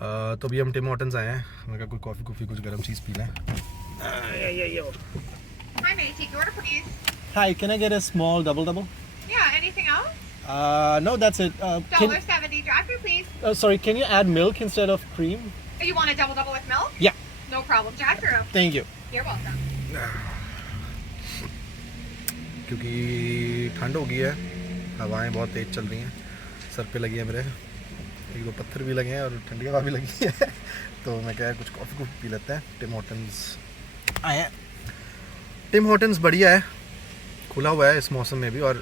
तो अभी हम टिम हॉर्टन्स आए हैं, मैं कहा कोई कॉफ़ी कुछ गर्म चीज़ पी लें। Hi, may I take your order, please? Hi, can I get a small double? Yeah, anything else? No, that's it. $1.70 drive-through, please. Sorry, can you add milk instead of cream? Oh, you want a double with milk? Yeah. No problem, drive-through. Thank you. You're welcome. क्योंकि ठंड हो गई है, हवाएं बहुत तेज़ चल रही हैं, सर पे लगी है मेरे, एक दो पत्थर भी लगे हैं और ठंडी हवा भी लगी है। तो मैं क्या कुछ कॉफ़ी पी लेते हैं। टिम हॉर्टन्स आए हैं। टिम हॉर्टन्स बढ़िया है, खुला हुआ है इस मौसम में भी। और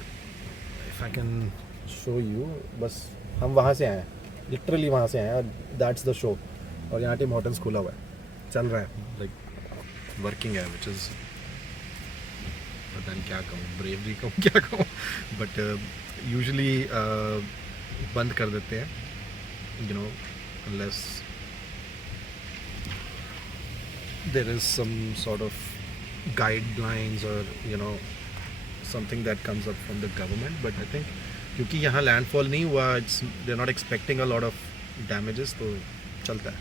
if I can show you, बस हम वहाँ से आए हैं, लिटरली वहाँ से आए हैं और दैट्स द शो। और यहाँ टिम हॉर्टन्स खुला हुआ है, चल रहा है, लाइक वर्किंग है, विच इज़ पता नहीं क्या कहूँ, ब्रेवरी कहूँ क्या कहूँ, बट यूजुअली बंद कर देते हैं, you know, unless there is some sort of guidelines or something that comes up from the government. But I think क्योंकि यहाँ landfall नहीं हुआ, they're not expecting a lot of damages, तो चलता है।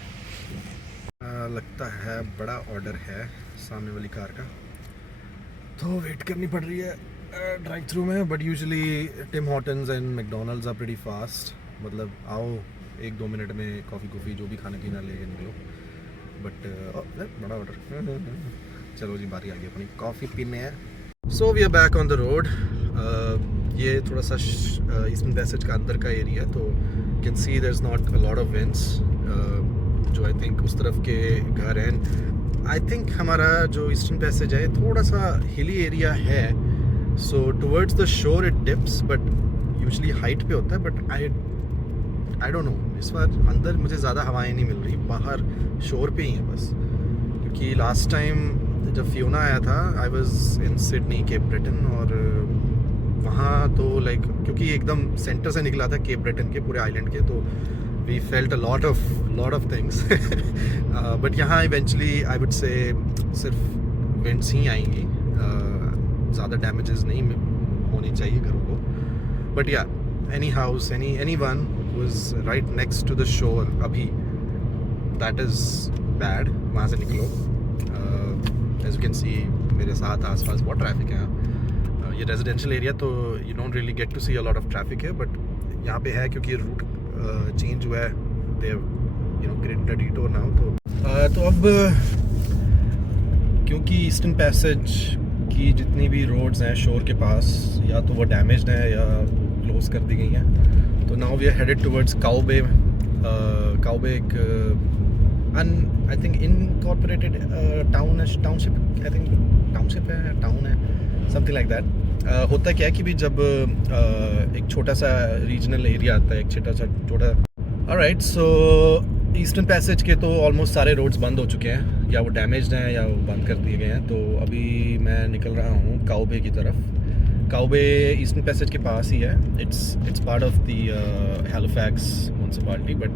लगता है बड़ा ऑर्डर है सामने वाली कार का, तो वेट करनी पड़ रही है ड्राइव थ्रू में। But usually Tim Hortons and McDonald's are pretty fast, मतलब आओ 1-2 मिनट में कॉफ़ी जो भी खाना पीना लेके निकलो। बट बड़ा ऑर्डर। चलो जी, बारी आ गई अपनी कॉफ़ी पीने हैं। So we are back on the road. ये थोड़ा सा ईस्टर्न पैसेज का अंदर का एरिया है, तो can see there is not a lot of winds, जो आई थिंक उस तरफ के घर हैं। आई थिंक हमारा जो ईस्टर्न पैसेज है थोड़ा सा हिली एरिया है, so towards the shore it dips, but usually height पे होता है। बट आई डोंट नो, इस बार अंदर मुझे ज़्यादा हवाएं नहीं मिल रही, बाहर शोर पे ही है बस। क्योंकि लास्ट टाइम जब फियोना आया था, I was in Sydney, Cape Breton, और वहाँ तो लाइक क्योंकि एकदम सेंटर से निकला था केप ब्रिटन के पूरे आइलैंड के, तो we felt a lot of things. But यहाँ इवेंचुअली आई वुड से सिर्फ विंड्स ही आएंगी, ज़्यादा डैमेजेस नहीं होनी चाहिए घरों को। बट या any house, anyone who is right next to the shore, अभी that is bad, वहाँ से निकलो। as you can see मेरे साथ आसपास बहुत ट्रैफिक है यहाँ। ये रेजिडेंशियल एरिया, तो you don't really get to see a lot of traffic है, बट यहाँ पे है क्योंकि रूट चेंज हुआ है, they have created a detour now। तो अब क्योंकि ईस्टर्न पैसेज की जितनी भी रोड्स हैं शोर के पास, या तो वो डैमेज्ड हैं या क्लोज कर दी गई हैं, तो now we are headed towards काउबे। काउबे एक आई थिंक इनकॉर्पोरेटेड टाउनशिप है, टाउन है, समथिंग लाइक दैट। होता क्या है कि भी जब एक छोटा सा रीजनल एरिया आता है, एक छोटा ऑलराइट, सो ईस्टर्न पैसेज के तो ऑलमोस्ट सारे रोड्स बंद हो चुके हैं, या वो डैमेज्ड हैं या वो बंद कर दिए गए हैं। तो अभी मैं निकल रहा हूँ काउबे की तरफ। काउबे ईस्टर्न पैसेज के पास ही है, it's part of the Halifax municipality. But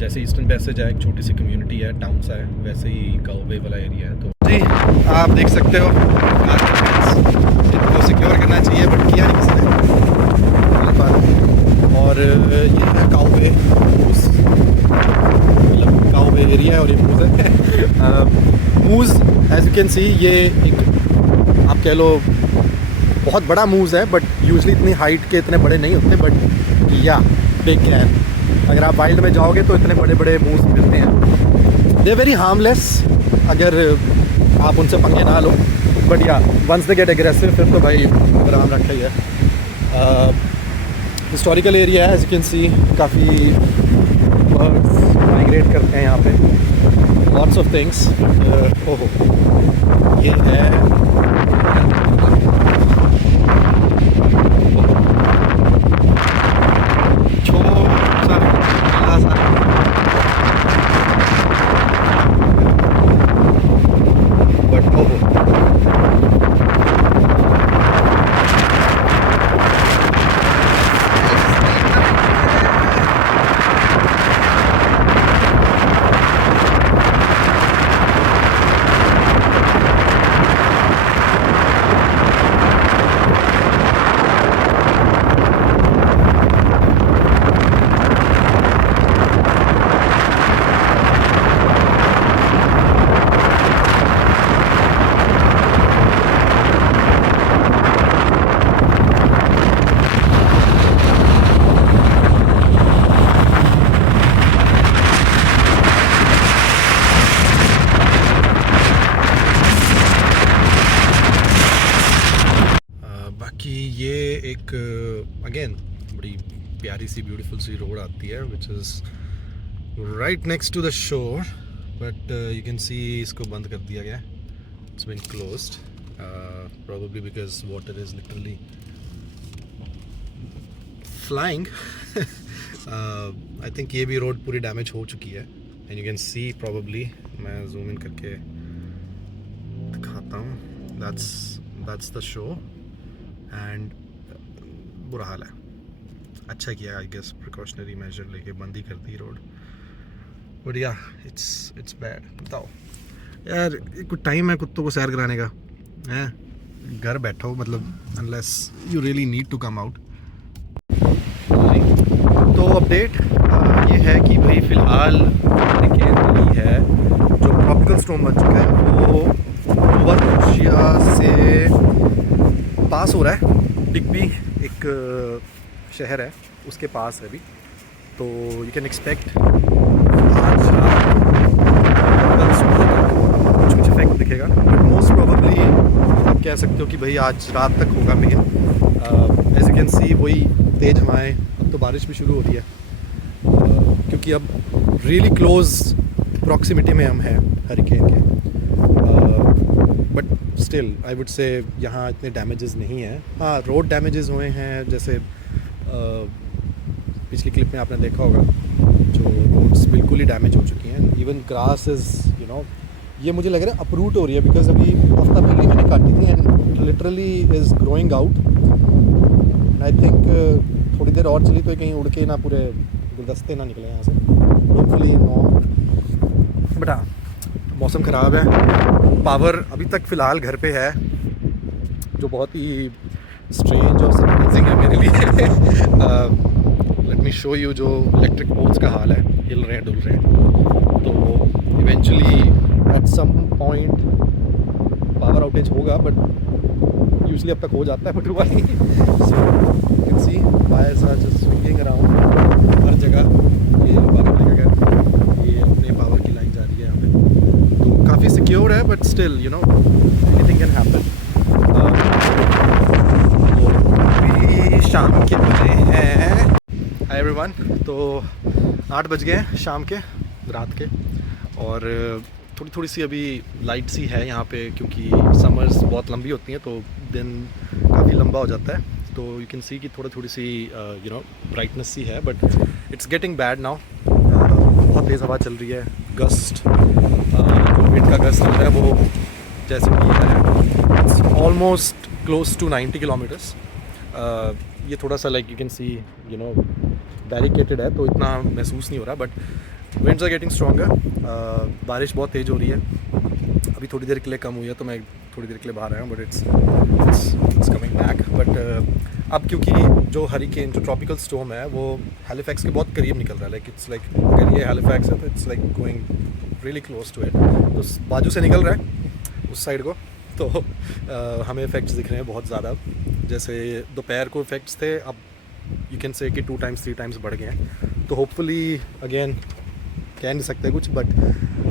जैसे ईस्टर्न पैसेज है, एक छोटी सी कम्युनिटी है, टाउन सा है, वैसे ही काउबे वाला एरिया है। तो जी आप देख सकते हो, इनको सिक्योर करना चाहिए बट किया नहीं किसी ने। और ये है काउबे, मतलब काउबे एरिया है और ये मूज़ है। मूज़ एज यू कैन सी, ये एक आप कह लो बहुत बड़ा मूज़ है, बट यूजुअली इतनी हाइट के इतने बड़े नहीं होते, बट या बिग कैन। अगर आप वाइल्ड में जाओगे तो इतने बड़े बड़े मूज़ मिलते हैं। दे आर वेरी हार्मलेस अगर आप उनसे पंगे ना लो, बट या वंस दे गेट एग्रेसिव फिर तो भाई आराम रखा ही है। हिस्टोरिकल एरिया है, एज यू कैन सी, काफ़ी बर्ड्स माइग्रेट करते हैं यहाँ पे, लॉट्स ऑफ थिंग्स। ओहो, ये है प्यारी सी ब्यूटीफुल सी रोड आती है which is right next to the shore, but you can see इसको बंद कर दिया गया, it's been closed probably because water is literally flying. I think ये भी रोड पूरी डैमेज हो चुकी है and you can see probably, मैं zoom in करके दिखाता हूँ, that's the show and बुरा हाल है. अच्छा किया आई गेस प्रिकॉशनरी मेजर लेके बंद ही कर दी रोड, बट या इट्स बैड. बताओ यार, कुछ टाइम है कुत्तों को सैर कराने का है, घर बैठो, मतलब unless you really need to come out. तो अपडेट ये है कि भाई फ़िलहाल हरिकेन है जो ट्रॉपिकल स्टॉर्म बन चुका है वो नोवा स्कोशिया से पास हो रहा है. डिग्बी एक शहर है उसके पास है अभी, तो यू कैन एक्सपेक्ट आज कुछ इफेक्ट दिखेगा, बट मोस्ट प्रोबेबली आप कह सकते हो कि भाई आज रात तक होगा मेन. एज यू कैन सी वही तेज़ हवाएं, अब तो बारिश भी शुरू होती है क्योंकि अब रियली क्लोज प्रॉक्सिमिटी में हम हैं हरिकेन के. बट स्टिल आई वुड से यहाँ इतने डैमेजेस नहीं हैं. हाँ, रोड डैमेजेस हुए हैं, जैसे पिछली क्लिप में आपने देखा होगा जो रोड्स बिल्कुल ही डैमेज हो चुकी हैं. Even grass is you know, ये मुझे लग रहा है अपरूट हो रही है बिकॉज अभी हफ्ता पहले मैंने काटी थी and literally is growing out. And I think थोड़ी देर और चली तो कहीं उड़ के ना पूरे गुलदस्ते ना निकले यहाँ से, होपफुली नो. बट हाँ, मौसम ख़राब है, पावर अभी तक फ़िलहाल घर पे है, जो बहुत ही स्ट्रेंज और सरप्राइजिंग है मेरे लिए. लेट मी शो यू जो इलेक्ट्रिक पोल्स का हाल है, हिल रहे हैं डुल रहे हैं. तो eventually at some point power outage होगा, बट यूजली अब तक हो जाता है, बट हुआ नहीं. So you can see wires are just swinging around हर जगह. ये बाहर जगह ये अपने पावर की लाइन जा रही है यहाँ पे, तो काफ़ी सिक्योर है, but still you know anything can happen. शाम के बजे हैं. हाय एवरीवन, तो 8 बज गए हैं शाम के, रात के, और थोड़ी सी अभी लाइट सी है यहाँ पे क्योंकि समर्स बहुत लंबी होती हैं तो दिन काफ़ी लंबा हो जाता है. तो यू कैन सी कि थोड़ी सी यू नो ब्राइटनेस सी है, but it's getting bad now. बहुत तेज़ हवा चल रही है, गस्ट जो विंड का गस्ट चल रहा है वो जैसे कि है it's almost close to 90 kilometers. ये थोड़ा सा like you can see you know barricaded है तो इतना महसूस नहीं हो रहा, but winds are getting stronger. बारिश बहुत तेज़ हो रही है, अभी थोड़ी देर के लिए कम हुई है तो मैं थोड़ी देर के लिए बाहर आया हूँ, but it's coming back. But अब क्योंकि जो हरिकेन जो ट्रॉपिकल स्टॉर्म है वो हैलिफैक्स के बहुत करीब निकल रहा है, लाइक इट्स लाइक अगर ये हैलिफैक्स है तो it's like going really close to it, तो बाजू से निकल रहा है उस साइड को. तो हमें इफ़ेक्ट्स दिख रहे हैं बहुत ज़्यादा. जैसे दोपहर को इफ़ेक्ट्स थे, अब यू कैन से कि 2 टाइम्स 3 टाइम्स बढ़ गए हैं. तो होपफुली अगेन कह नहीं सकते कुछ, बट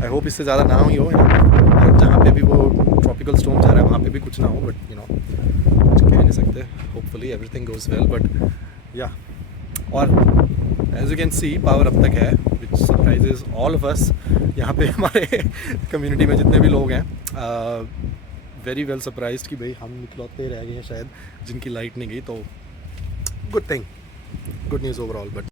आई होप इससे ज़्यादा ना हुई हो, और जहाँ पे भी वो ट्रॉपिकल स्टॉर्म जा रहा है वहाँ पे भी कुछ ना हो, बट यू नो कुछ कह नहीं सकते. Hopefully everything goes well, but yeah. और as you can see power अब तक है, which surprises all of us. यहाँ पे हमारे कम्युनिटी में जितने भी लोग हैं वेरी वेल सरप्राइज्ड कि भाई हम निकलौते रह गए हैं शायद जिनकी लाइट नहीं गई. तो good thing, good news overall. But